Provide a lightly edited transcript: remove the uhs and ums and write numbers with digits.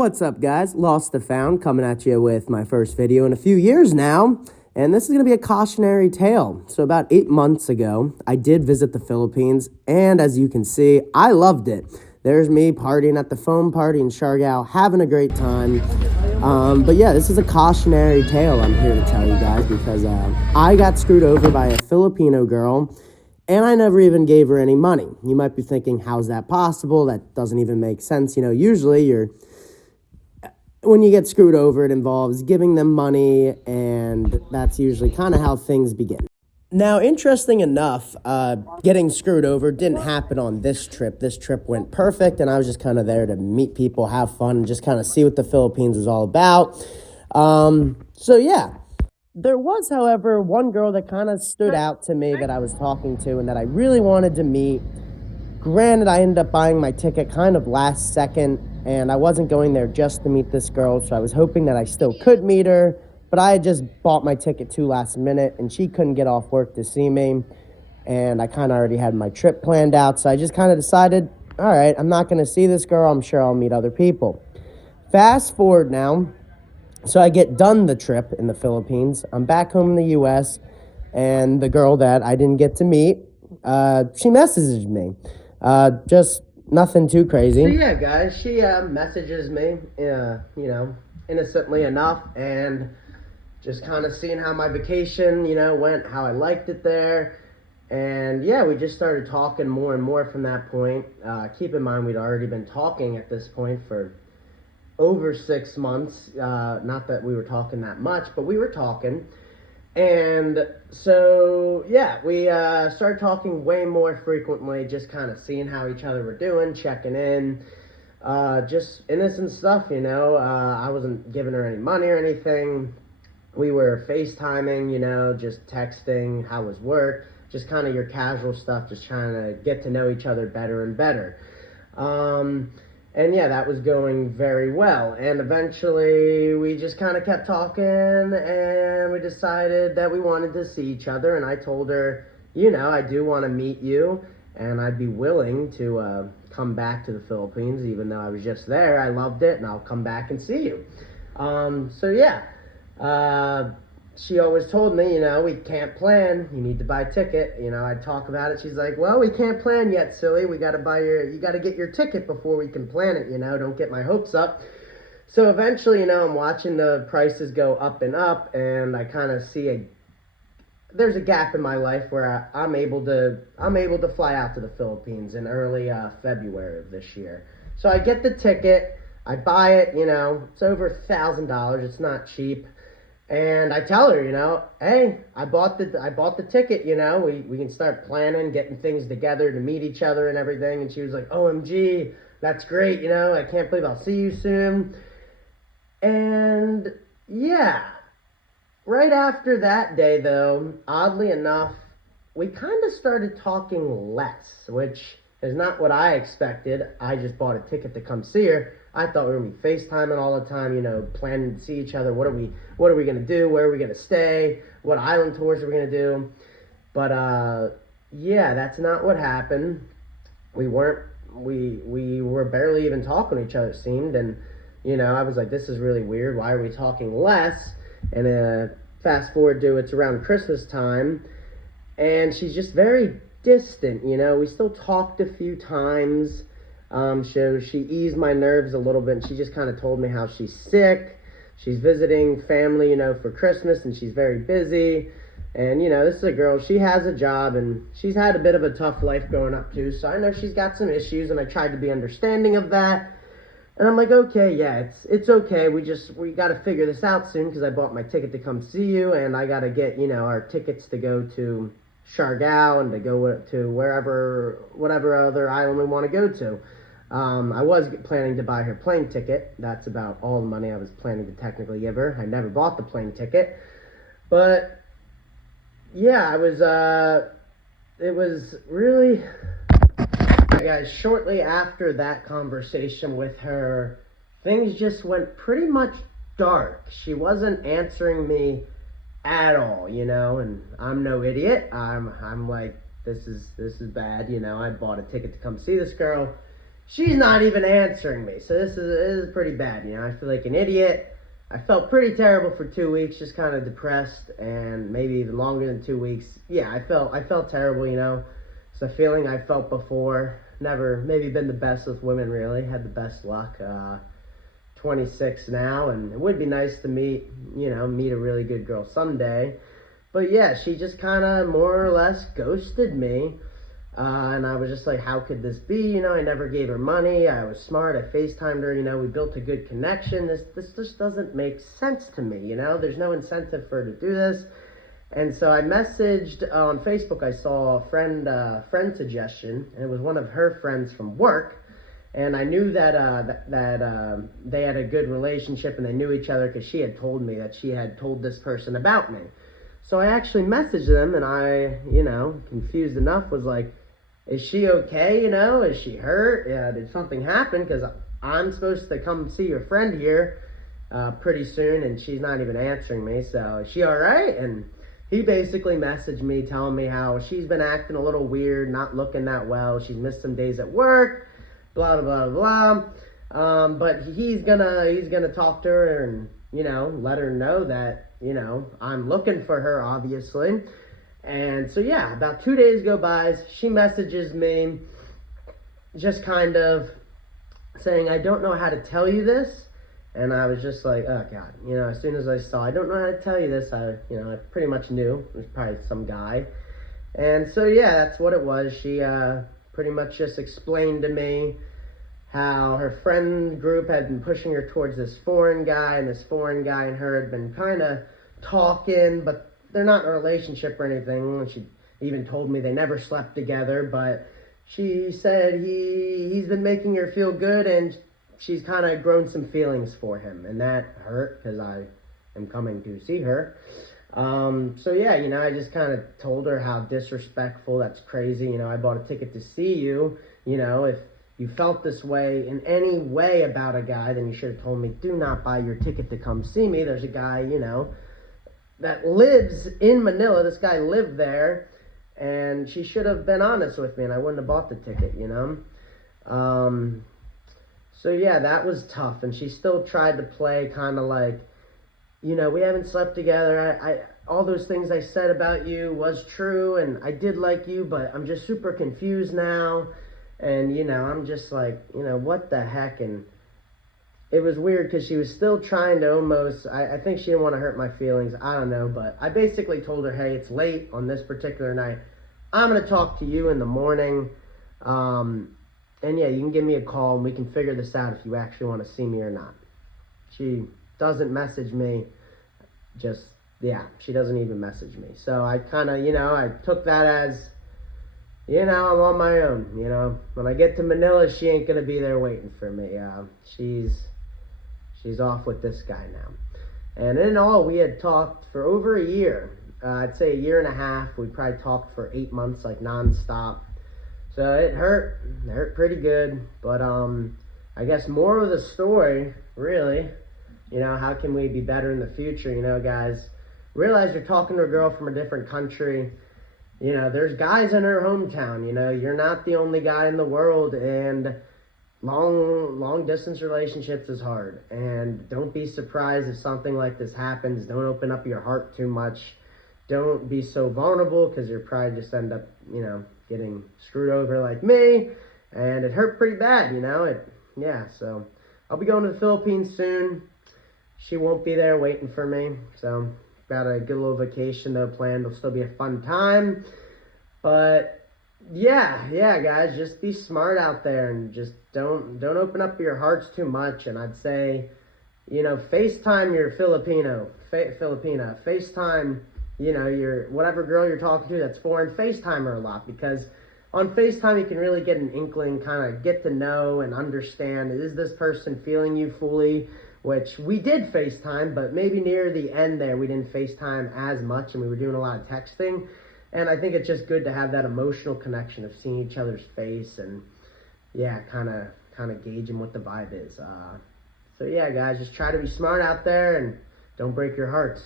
What's up, guys? Lost to Found coming at you with my first video in a few years now, and this is going to be a cautionary tale. So about 8 months ago, I did visit the Philippines, and as you can see, I loved it. There's me partying at the foam party in Siargao, having a great time. But yeah, this is a cautionary tale I'm here to tell you guys because I got screwed over by a Filipino girl, and I never even gave her any money. You might be thinking, how's that possible? That doesn't even make sense. You know, usually when you get screwed over, it involves giving them money, and that's usually kind of how things begin. Now, interesting enough, getting screwed over didn't happen on this trip. This trip went perfect, and I was just kind of there to meet people, have fun, and just kind of see what the Philippines was all about. So yeah. There was, however, one girl that kind of stood out to me that I was talking to and that I really wanted to meet. Granted, I ended up buying my ticket kind of last second, and I wasn't going there just to meet this girl, so I was hoping that I still could meet her, but I had just bought my ticket too last minute, and she couldn't get off work to see me, and I kind of already had my trip planned out, so I just kind of decided, all right, I'm not going to see this girl, I'm sure I'll meet other people. Fast forward now. So I get done the trip in the Philippines. I'm back home in the U.S., and the girl that I didn't get to meet, she messages me. Just nothing too crazy. So yeah, guys, she messages me, innocently enough, and just kind of seeing how my vacation, went, how I liked it there. And yeah, we just started talking more and more from that point. Keep in mind, we'd already been talking at this point for over 6 months. Not that we were talking that much, but we were talking. And so yeah, we started talking way more frequently, just kind of seeing how each other were doing, checking in, just innocent stuff. I wasn't giving her any money or anything. We were FaceTiming, just texting, how was work, just kind of your casual stuff, just trying to get to know each other better and better. And yeah, that was going very well. And eventually we just kind of kept talking, and we decided that we wanted to see each other. And I told her, I do want to meet you, and I'd be willing to come back to the Philippines, even though I was just there. I loved it, and I'll come back and see you. So yeah, she always told me, we can't plan. You need to buy a ticket. I'd talk about it. She's like, well, we can't plan yet, silly. You got to get your ticket before we can plan it, don't get my hopes up. So eventually, I'm watching the prices go up and up, and I kind of see there's a gap in my life where I'm able to fly out to the Philippines in early February of this year. So I get the ticket, I buy it, it's over $1,000. It's not cheap. And I tell her, hey, I bought the ticket, we can start planning, getting things together to meet each other and everything. And she was like, OMG, that's great, I can't believe I'll see you soon. And yeah, right after that day, though, oddly enough, we kind of started talking less, which is not what I expected. I just bought a ticket to come see her. I thought we were going to be FaceTiming all the time, planning to see each other. What are we going to do? Where are we going to stay? What island tours are we going to do? But, yeah, that's not what happened. We were barely even talking to each other, it seemed. And, I was like, this is really weird. Why are we talking less? And, fast forward to it's around Christmas time, and she's just very distant, we still talked a few times. So she eased my nerves a little bit, and she just kind of told me how she's sick. She's visiting family, for Christmas, and she's very busy. And, this is a girl, she has a job, and she's had a bit of a tough life growing up, too. So I know she's got some issues, and I tried to be understanding of that. And I'm like, okay, yeah, it's okay. We got to figure this out soon, because I bought my ticket to come see you, and I got to get, our tickets to go to Siargao and to go to whatever other island we want to go to. I was planning to buy her plane ticket. That's about all the money I was planning to technically give her. I never bought the plane ticket. But, yeah, it was really... Guys, shortly after that conversation with her, things just went pretty much dark. She wasn't answering me at all, and I'm no idiot. I'm like, this is bad, I bought a ticket to come see this girl. she's not even answering me. So this is pretty bad. I feel like an idiot. I felt pretty terrible for 2 weeks, just kind of depressed, and maybe even longer than 2 weeks. Yeah, I felt terrible. It's a feeling I felt before. Never maybe been the best with women, really. Had the best luck. 26 now, and it would be nice to meet a really good girl someday. But yeah, she just kind of more or less ghosted me. And I was just like, how could this be? I never gave her money. I was smart. I FaceTimed her. We built a good connection. This just doesn't make sense to me. There's no incentive for her to do this. And so I messaged on Facebook. I saw a friend suggestion, and it was one of her friends from work. And I knew that they had a good relationship and they knew each other because she had told me that she had told this person about me. So I actually messaged them, and I, confused enough, was like, is she okay? Is she hurt? Did something happen? Because I'm supposed to come see your friend here pretty soon, and she's not even answering me. So is she all right? And he basically messaged me telling me how she's been acting a little weird, not looking that well. She's missed some days at work, blah, blah, blah, blah. But he's gonna talk to her and, let her know that, I'm looking for her, obviously. And so, yeah, about 2 days go by. She messages me just kind of saying, I don't know how to tell you this. And I was just like, oh, God. As soon as I saw, I don't know how to tell you this, I pretty much knew. It was probably some guy. And so, yeah, that's what it was. She pretty much just explained to me how her friend group had been pushing her towards this foreign guy, and this foreign guy and her had been kind of talking, but they're not in a relationship or anything. And she even told me they never slept together, but she said he's been making her feel good, and she's kind of grown some feelings for him, and that hurt because I am coming to see her. So yeah, I just kind of told her how disrespectful, that's crazy. I bought a ticket to see you. If you felt this way in any way about a guy, then you should have told me, do not buy your ticket to come see me. There's a guy, that lives in Manila. This guy lived there, and she should have been honest with me, and I wouldn't have bought the ticket, So yeah, that was tough, and she still tried to play kind of like, we haven't slept together. I all those things I said about you was true, and I did like you, but I'm just super confused now. And, I'm just like, what the heck? And it was weird because she was still trying to almost, I think she didn't want to hurt my feelings. I don't know, but I basically told her, hey, it's late on this particular night. I'm going to talk to you in the morning. And yeah, you can give me a call and we can figure this out if you actually want to see me or not. She doesn't message me. She doesn't even message me. So I kind of, I took that as, I'm on my own. When I get to Manila, she ain't gonna be there waiting for me. She's off with this guy now. And in all, we had talked for over a year. I'd say a year and a half. We probably talked for 8 months, like nonstop. So it hurt. It hurt pretty good. But I guess more of the story, really, how can we be better in the future? Guys, realize you're talking to a girl from a different country. There's guys in her hometown. You're not the only guy in the world, and long distance relationships is hard. And don't be surprised if something like this happens. Don't open up your heart too much. Don't be so vulnerable, because you'll probably just end up, getting screwed over like me. And it hurt pretty bad, So I'll be going to the Philippines soon. She won't be there waiting for me. So got a good little vacation though planned. It'll still be a fun time. But yeah, guys, just be smart out there and just don't open up your hearts too much. And I'd say, FaceTime your Filipina. FaceTime, your whatever girl you're talking to that's foreign, FaceTime her a lot, because on FaceTime you can really get an inkling, kind of get to know and understand, is this person feeling you fully? Which we did FaceTime, but maybe near the end there, we didn't FaceTime as much, and we were doing a lot of texting. And I think it's just good to have that emotional connection of seeing each other's face and, yeah, kind of gauging what the vibe is. So, yeah, guys, just try to be smart out there and don't break your hearts.